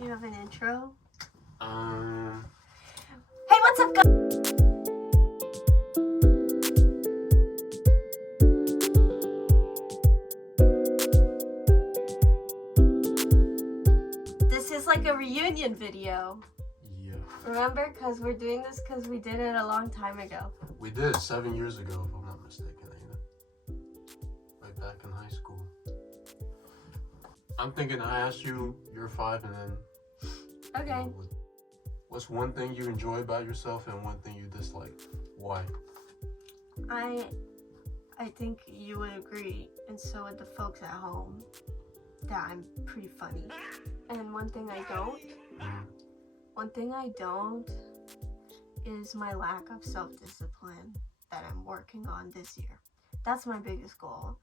You have an intro? Hey, what's up, guys? This is like a reunion video. Yeah. Remember? Because we're doing this because we did it a long time ago. We did 7 years ago, if I'm not mistaken, Aina. Right back in high school. I'm thinking I asked you, you're 5, and then... Okay. You know, what's one thing you enjoy about yourself and one thing you dislike? Why? I think you would agree, and so would the folks at home, that I'm pretty funny. And one thing I don't is my lack of self-discipline that I'm working on this year. That's my biggest goal.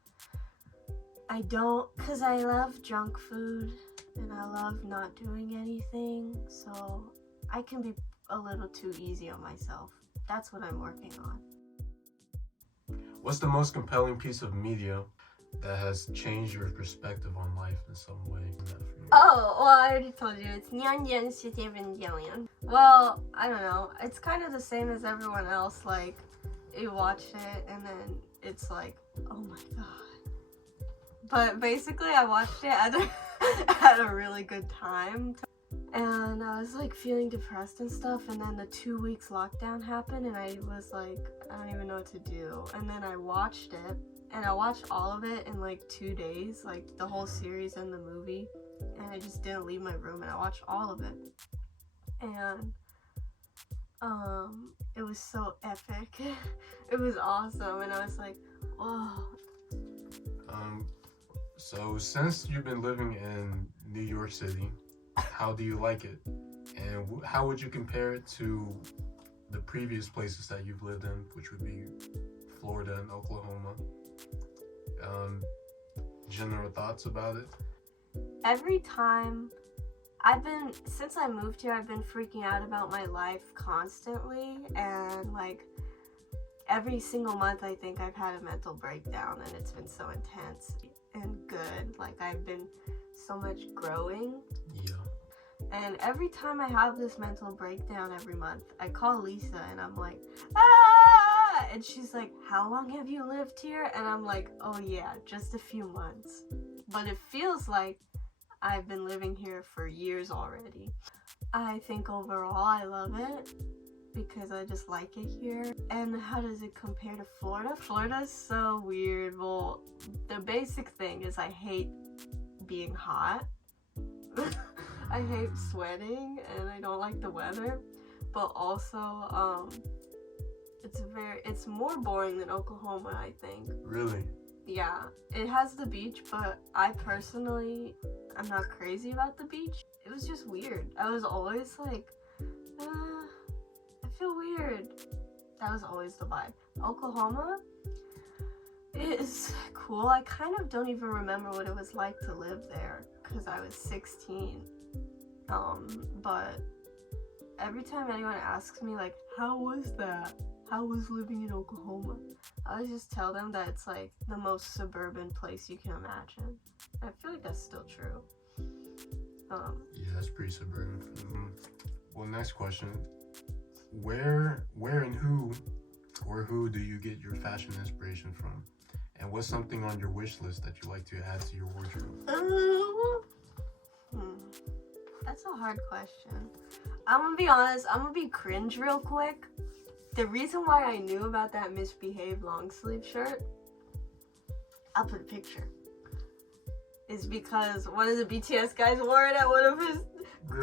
Because I love junk food and I love not doing anything, so I can be a little too easy on myself. That's what I'm working on. What's the most compelling piece of media that has changed your perspective on life in some way? Oh, well, I already told you. It's Nyan City Evangelion. Well, I don't know. It's kind of the same as everyone else. Like, you watch it and then it's like, oh my god. But basically, I watched it at a really good time. And I was like feeling depressed and stuff. And then the 2 weeks lockdown happened and I was like, I don't even know what to do. And then I watched it. And I watched all of it in like 2 days. Like the whole series and the movie. And I just didn't leave my room and I watched all of it. And it was so epic. It was awesome and I was like, oh. So since you've been living in New York City, how do you like it? And how would you compare it to the previous places that you've lived in, which would be Florida and Oklahoma? General thoughts about it? Every time since I moved here, I've been freaking out about my life constantly, and like every single month I think I've had a mental breakdown and it's been so intense and good. Like I've been so much growing. Yeah. And every time I have this mental breakdown every month, I call Lisa and I'm like, ah! And she's like, how long have you lived here? And I'm like, oh yeah, just a few months. But it feels like I've been living here for years already. I think overall I love it because I just like it here. And how does it compare to Florida? Florida's so weird. Well, the basic thing is I hate being hot. I hate sweating and I don't like the weather. But also, it's more boring than Oklahoma, I think. Really? Yeah, it has the beach, but I personally, I'm not crazy about the beach. It was just weird. I was always like, I feel weird. That was always the vibe. Oklahoma is cool. I kind of don't even remember what it was like to live there because I was 16. But every time anyone asks me like, how was that? How was living in Oklahoma? I always just tell them that it's like the most suburban place you can imagine. I feel like that's still true. Yeah, that's pretty suburban. Well, next question. Where and who do you get your fashion inspiration from? And what's something on your wish list that you like to add to your wardrobe? That's a hard question. I'm gonna be honest, I'm gonna be cringe real quick. The reason why I knew about that misbehaved long sleeve shirt, I'll put a picture, is because one of the BTS guys wore it at one of his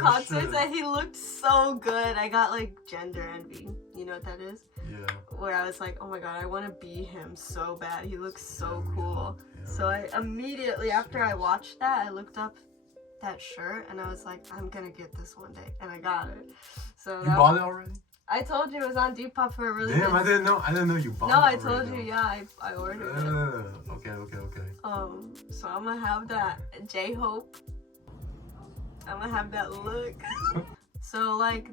concerts and he looked so good. I got like gender envy. You know what that is? Yeah. Where I was like, oh my god, I want to be him so bad. He looks so cool. Yeah. So I immediately, after I watched that, I looked up that shirt and I was like, I'm gonna get this one day. And I got it. So you bought it already? I told you it was on Depop for a really good... Damn, I didn't know you bought it. No, I told you, yeah, I ordered it. Okay. So I'm gonna have that J-Hope. I'm gonna have that look. So like,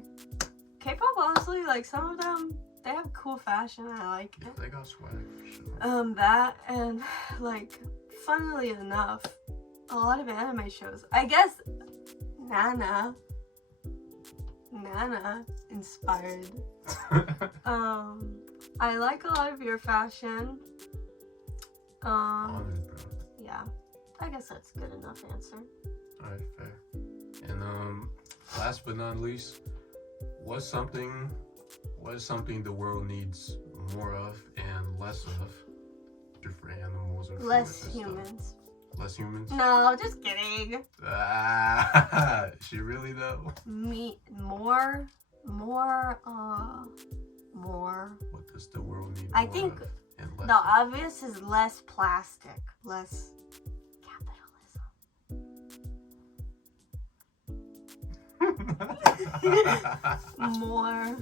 K-pop, honestly, like some of them, they have cool fashion. I like it. Yeah, they got swag for sure. That and like, funnily enough, a lot of anime shows. I guess Nana inspired. I like a lot of your fashion. Honored, bro. Yeah, I guess that's a good enough answer. Alright, fair. And last but not least, what's something the world needs more of and less of? Different animals or Less humans. Stuff. Less humans? No, just kidding. She really though? More. What does the world need I more think of and less the of? obvious is less plastic, less capitalism. More.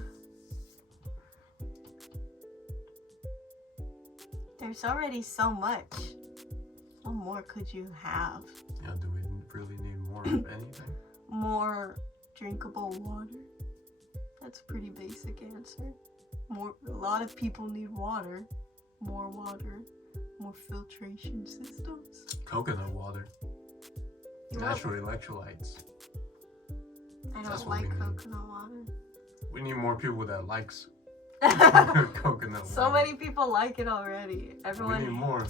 There's already so much. What more could you have? Yeah, do we really need more of anything? More drinkable water. That's a pretty basic answer. A lot of people need water. More water. More filtration systems. Coconut water. Natural electrolytes. I That's don't what like we need. coconut water. We need more people that likes coconut water. So many people like it already. Everyone. We need more.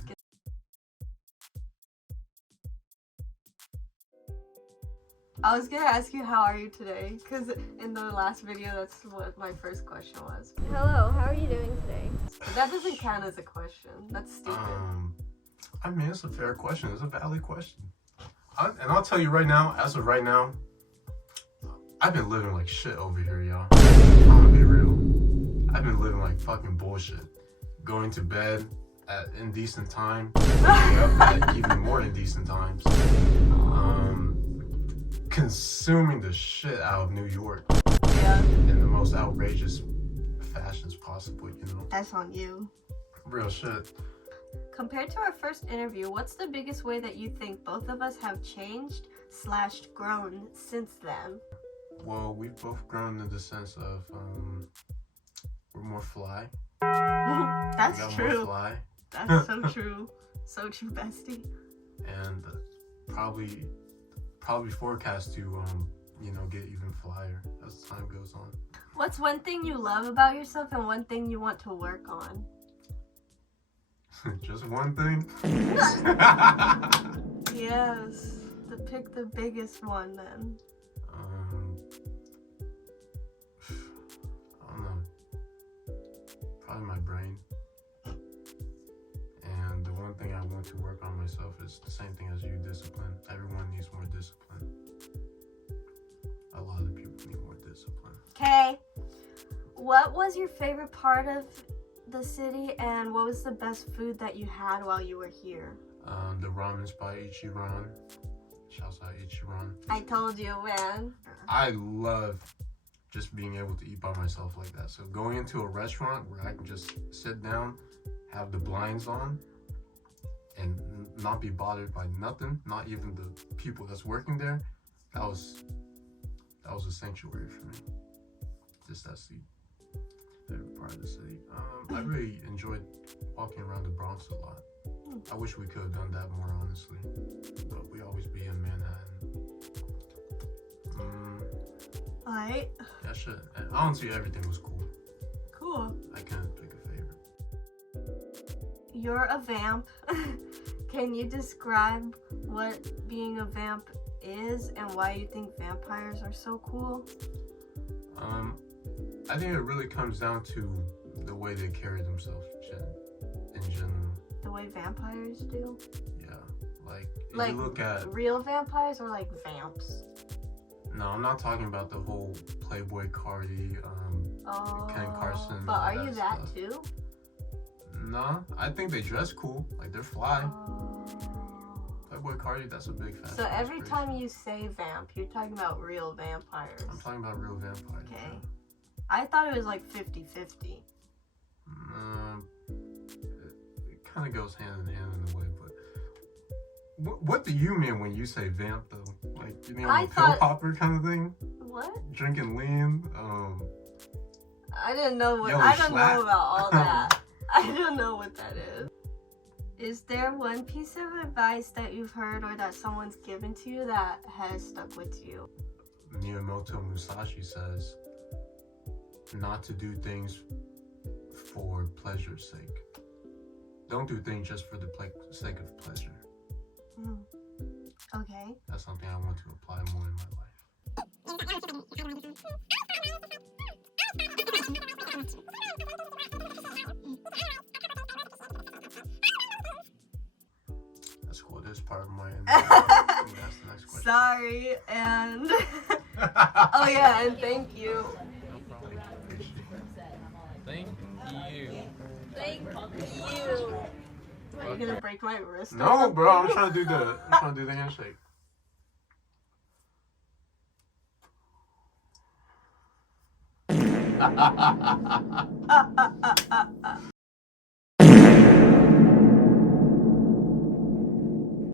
I was gonna ask you how are you today, because in the last video that's what my first question was. Hello, how are you doing today? But that doesn't count as a question. That's stupid. I mean, it's a fair question. It's a valid question. And I'll tell you right now, as of right now, I've been living like shit over here, y'all. I'm gonna be real. I've been living like fucking bullshit. Going to bed at indecent time, waking up at even more indecent times. Consuming the shit out of New York. Yeah. In the most outrageous fashions possible, you know? That's on you. Real shit. Compared to our first interview, what's the biggest way that you think both of us have changed / grown since then? Well, we've both grown in the sense of we're more fly. That's we got true. More fly. That's so true. So true, bestie. And probably forecast to get even flyer as time goes on. What's one thing you love about yourself and one thing you want to work on? Just one thing? Yes. Pick the biggest one then. I don't know. Probably my brain. And the one thing I want to work on myself is the same thing as you, discipline. Everyone needs more discipline. A lot of people need more discipline. Okay. What was your favorite part of the city and what was the best food that you had while you were here? The ramen spot Ichiran. Shouts out Ichiran. I told you, man. I love just being able to eat by myself like that. So going into a restaurant where I can just sit down, have the blinds on, and not be bothered by nothing, not even the people that's working there, that was a sanctuary for me. Just that's the favorite part of the city. I really enjoyed walking around the Bronx a lot. I wish we could have done that more, honestly. But we always be in Manhattan. Alright. Yeah, shit. And honestly, everything was cool. Cool. I can't pick a favorite. You're a vamp. Can you describe what being a vamp is and why you think vampires are so cool? I think it really comes down to the way they carry themselves in general. The way vampires do? Yeah. Like Like you look at real vampires or like vamps? No, I'm not talking about the whole Playboy Cardi, Ken Carson. But are you that stuff. too? No, I think they dress cool. Like they're fly. Playboy Cardi, that's a big fan. So every time you say vamp, you're talking about real vampires. I'm talking about real vampires. Okay. Yeah. I thought it was like 50-50. It kind of goes hand in hand in a way, but what do you mean when you say vamp though? Like you mean like a pill popper kind of thing? What? Drinking lean? I didn't know what. Yellow I don't schlatt. know about all that. I don't know what that is. Is there one piece of advice that you've heard or that someone's given to you that has stuck with you? Miyamoto Musashi says not to do things for pleasure's sake. Don't do things just for the sake of pleasure. Okay. That's something I want to apply more in my life. That's cool. This part of my that's the next question. Sorry, and oh yeah, and thank you. Thank you. Thank you. Are you gonna break my wrist? No, bro. I'm trying to do the handshake.